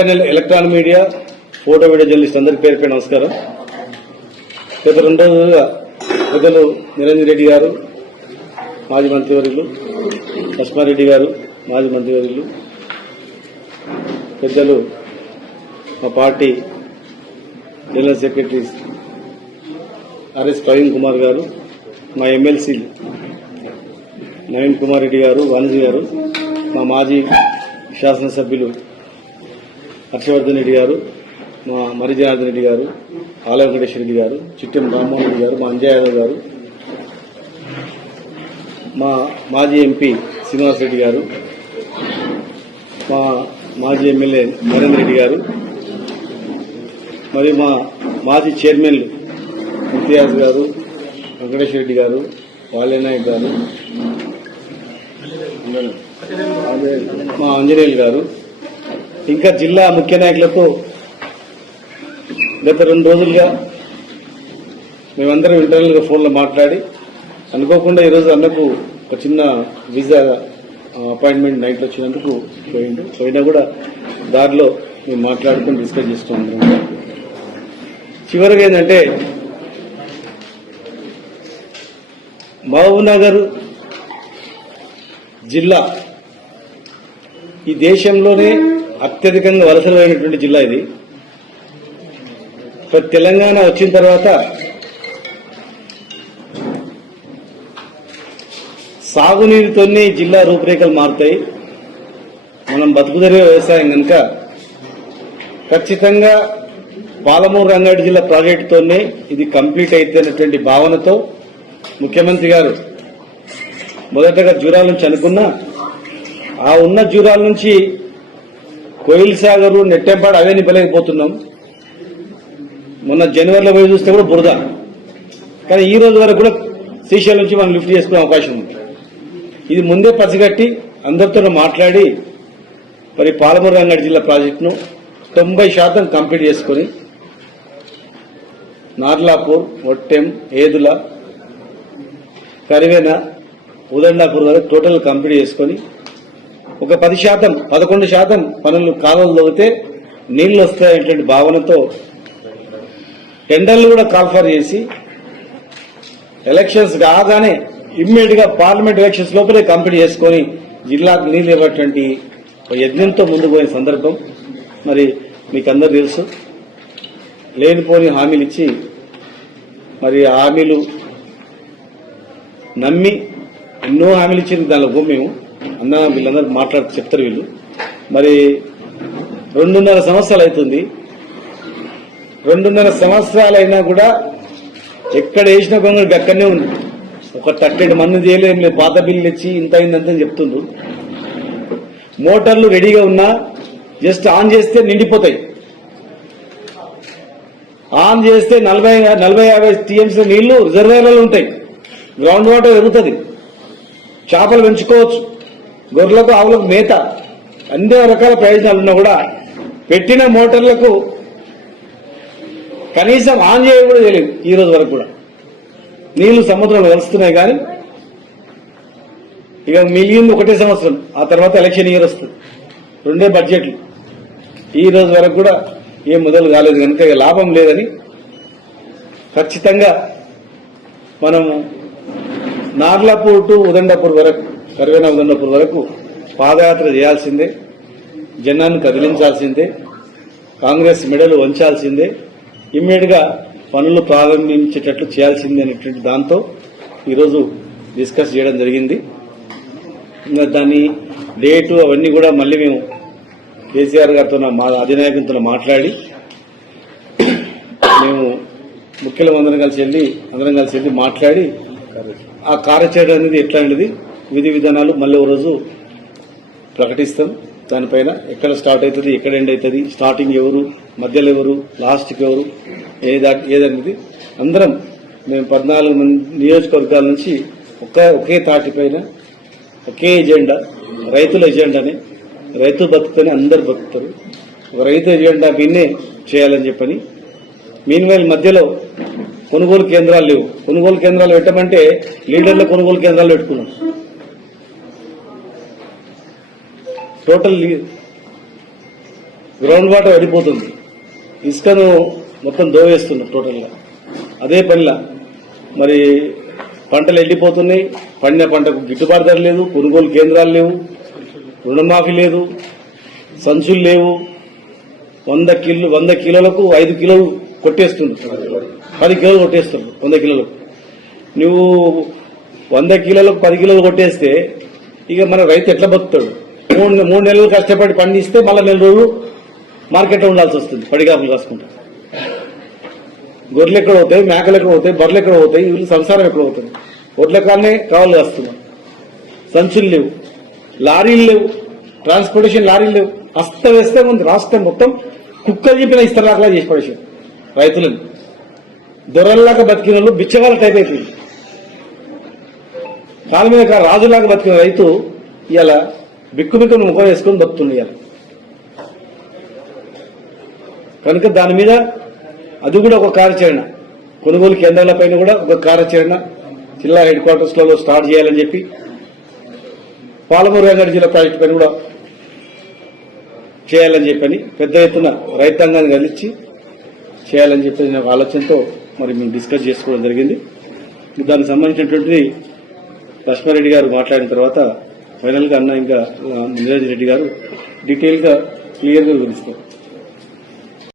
Electronic media photo video journalist అందరికీ పేరు నమస్కారం. గత 2 రోజులుగా పెద్దలు నిరంజన్ రెడ్డి గారు మాజీ మంత్రివర్యులు, లక్ష్మారెడ్డి గారు మాజీ మంత్రివర్యులు, పెద్దలు మా party general secretary RS Praveen Kumar గారు, మా ఎమ్మెల్సీలు నవీన్ కుమార్ రెడ్డి గారు, వాణిజ్య గారు, మా మాజీ శాసనసభ్యులు హర్షవర్ధన్ రెడ్డి గారు, మా మరి జనార్దన్ రెడ్డి గారు, ఆల వెంకటేశ్వర రెడ్డి గారు, చిట్టెం రామ్మోహన్ రెడ్డి గారు, మా అంజయ్ యాదవ్ గారు, మా మాజీ ఎంపీ శ్రీనివాస్ రెడ్డి గారు, మా మాజీ ఎమ్మెల్యే నరేంద్ర రెడ్డి గారు, మరి మా మాజీ చైర్మన్లు ఇంతియాజ్ గారు, వెంకటేశ్వర రెడ్డి గారు, వాలేనాయక్ గారు, మా ఆంజనేయులు గారు, ఇంకా జిల్లా ముఖ్య నాయకులతో గత 2 రోజులుగా మేమందరం ఇంటర్నల్గా ఫోన్లో మాట్లాడి అనుకోకుండా ఈరోజు అన్నకు ఒక చిన్న వీసా అపాయింట్మెంట్ నైట్ వచ్చినందుకు పోయినా కూడా దారిలో మేము మాట్లాడుకుని డిస్కస్ చేస్తున్నాం. చివరిగా ఏంటంటే మహబూబ్నగర్ జిల్లా ఈ దేశంలోనే అత్యధికంగా వలసలు అయినటువంటి జిల్లా ఇది. తెలంగాణ వచ్చిన తర్వాత సాగునీరుతోనే ఈ జిల్లా రూపురేఖలు మారుతాయి. మనం బతుకుదెరువు వ్యవసాయం కనుక ఖచ్చితంగా పాలమూరు రంగారెడ్డి జిల్లా ప్రాజెక్టుతోనే ఇది కంప్లీట్ అయితేనటువంటి భావనతో ముఖ్యమంత్రి గారు మొదటగా జూరాల నుంచి అనుకున్నా ఆ ఉన్న జూరాల నుంచి కోయిల్ సాగరు, నెట్టెంపాడు అవే నింపలేకపోతున్నాం. మొన్న జనవరిలో పోయి చూస్తే కూడా బురద. కానీ ఈ రోజు వరకు కూడా శ్రీశైలం నుంచి మనం లిఫ్ట్ చేసుకునే అవకాశం ఉంది. ఇది ముందే పసిగట్టి అందరితో మాట్లాడి మరి పాలమూరు రంగారెడ్డి జిల్లా ప్రాజెక్టును 90% కంప్లీట్ చేసుకుని నార్లాపూర్, ఒట్టెం, ఏదుల, కరివేన, ఉదండాపూర్ వరకు టోటల్ కంప్లీట్ చేసుకుని ఒక 10%, 11% పనులు కాలువలు తవ్వితే నీళ్లు వస్తాయనేటువంటి భావనతో టెండర్లు కూడా కాల్ఫర్ చేసి ఎలక్షన్స్ కాగానే ఇమ్మీడియట్ గా పార్లమెంట్ ఎలక్షన్స్ లోపలే కంప్లీట్ చేసుకుని జిల్లాకు నీళ్లు ఇవ్వటువంటి యజ్ఞంతో ముందుకు పోయిన సందర్భం మరి మీకు అందరూ తెలుసు. లేనిపోని హామీలు ఇచ్చి మరి హామీలు నమ్మి ఎన్నో హామీలు ఇచ్చింది. దానిలో మేము అన్న వీళ్ళందరూ మాట్లాడుతూ చెప్తారు. వీళ్ళు మరి 2.5 సంవత్సరాలు అవుతుంది. 2.5 సంవత్సరాలైనా కూడా ఎక్కడ వేసిన కొంగడు అక్కడనే ఉంది. ఒక 32 మంది చేయలేం లేదు. పాత బిల్లు ఇచ్చి ఇంత అయిందంతని చెప్తుండ్రు. మోటార్లు రెడీగా ఉన్నా జస్ట్ ఆన్ చేస్తే నిండిపోతాయి. ఆన్ చేస్తే 40-50 టీఎంసీ నీళ్లు రిజర్వాయర్లలో ఉంటాయి. గ్రౌండ్ వాటర్ పెరుగుతుంది. చేపలు పెంచుకోవచ్చు. గొర్రెలకు, ఆవులకు మేత, అన్ని రకాల ప్రయోజనాలు ఉన్నా కూడా పెట్టిన మోటార్లకు కనీసం ఆన్ చేయ కూడా తెలియదు. ఈ రోజు వరకు కూడా నీళ్లు సముద్రంలో కలుస్తున్నాయి. కానీ ఇక మిగిలింది 1 సంవత్సరం. ఆ తర్వాత ఎలక్షన్ ఇయర్ వస్తుంది. 2 బడ్జెట్లు. ఈ రోజు వరకు కూడా ఏం మొదలు కాలేదు కనుక ఇక లాభం లేదని ఖచ్చితంగా మనము నార్లాపూర్ టు ఉదండాపూర్ వరకు, కరివేనా ఉదండాపూర్ వరకు పాదయాత్ర చేయాల్సిందే. జనాన్ని కదిలించాల్సిందే. కాంగ్రెస్ మెడలు వంచాల్సిందే. ఇమ్మీడియట్ గా పనులు ప్రారంభించేటట్లు చేయాల్సిందే అనేటువంటి దాంతో ఈరోజు డిస్కస్ చేయడం జరిగింది. దాని డేటు అవన్నీ కూడా మళ్ళీ మేము కేసీఆర్ గారితో, మా అధినాయకులతో మాట్లాడి మేము ముఖ్యులందరం కలిసి వెళ్ళి మాట్లాడి ఆ కార్యాచరణ అనేది ఎట్లా అనేది విధి విధానాలు మళ్ళీ ఓ రోజు ప్రకటిస్తాం. దానిపైన ఎక్కడ స్టార్ట్ అవుతుంది, ఎక్కడ ఎండ్ అవుతుంది, స్టార్టింగ్ ఎవరు, మధ్యలో ఎవరు, లాస్ట్కి ఎవరు, ఏదనేది అందరం మేము 14 నియోజకవర్గాల నుంచి ఒకే తాటిపైన ఒకే ఎజెండా, రైతుల ఎజెండానే. రైతు బతుకుతూనే అందరు బతుకుతారు. ఒక రైతు ఎజెండా విన్నే చేయాలని చెప్పని. మీన్వైల్ మధ్యలో కొనుగోలు కేంద్రాలు లేవు. కొనుగోలు కేంద్రాలు పెట్టమంటే లీడర్ల కొనుగోలు కేంద్రాలు పెట్టుకున్నాం. టోటల్ గ్రౌండ్ వాటర్ వెళ్ళిపోతుంది, ఇసుకను మొత్తం దోవేస్తున్నారు టోటల్గా. అదే పనిలా మరి పంటలు ఎండిపోతున్నాయి, పండిన పంటకు గిట్టుబాటు ధర లేదు, కొనుగోలు కేంద్రాలు లేవు, రుణమాఫీ లేదు, సంచులు లేవు. 100 కిలోలకు 5 కిలోలు కొట్టేస్తున్నారు, 10 కిలోలు కొట్టేస్తున్నారు 100 కిలోలకు. నువ్వు 100 కిలోలకు 10 కిలోలు కొట్టేస్తే ఇక మన రైతు ఎట్లా బతుకుతాడు? 3 నెలలు కష్టపడి పండిస్తే మళ్ళీ 4 రోజులు మార్కెట్లో ఉండాల్సి వస్తుంది పడిగాపులు కాసుకుంటా. గొర్రెలు ఎక్కడ పోతాయి, మేకలు ఎక్కడ పోతాయి, బర్రెలు ఎక్కడ పోతాయి, వీళ్ళు సంసారం ఎక్కడ పోతుంది? ఒడ్ల కాలనే కావాలి కాస్తున్నాం. సంచులు లేవు, లారీలు లేవు, ట్రాన్స్పోర్టేషన్ లారీలు లేవు. వేస్తే ఉంది రాష్ట్రం మొత్తం కుక్కలు చెప్పిన ఇస్తరాకలా చేసి పడేసారు రైతులను. దొరల్లాగా బతికిన వాళ్ళు బిచ్చగాల టైప్ అయిపోయింది. కాలు మీద రాజులాగా బతికిన రైతు ఇవాళ బిక్కును ముఖం వేసుకొని బతుకుతుంది ఇవాళ. కనుక దాని మీద అది కూడా ఒక కార్యాచరణ, కొనుగోలు కేంద్రాలపైన కూడా ఒక కార్యాచరణ జిల్లా హెడ్ క్వార్టర్స్లలో స్టార్ట్ చేయాలని చెప్పి, పాలమూరు రంగారెడ్డి జిల్లా ప్రాజెక్టు పైన కూడా చేయాలని చెప్పని పెద్ద ఎత్తున రైతాంగాన్ని కలిసి చేయాలని చెప్పి ఆలోచనతో మరి మేము డిస్కస్ చేసుకోవడం జరిగింది. దానికి సంబంధించినటువంటిది లక్ష్మారెడ్డి గారు మాట్లాడిన తర్వాత ఫైనల్గా అన్న ఇంకా నిరంజన్ రెడ్డి గారు డీటెయిల్గా క్లియర్గా వివరిస్తారు.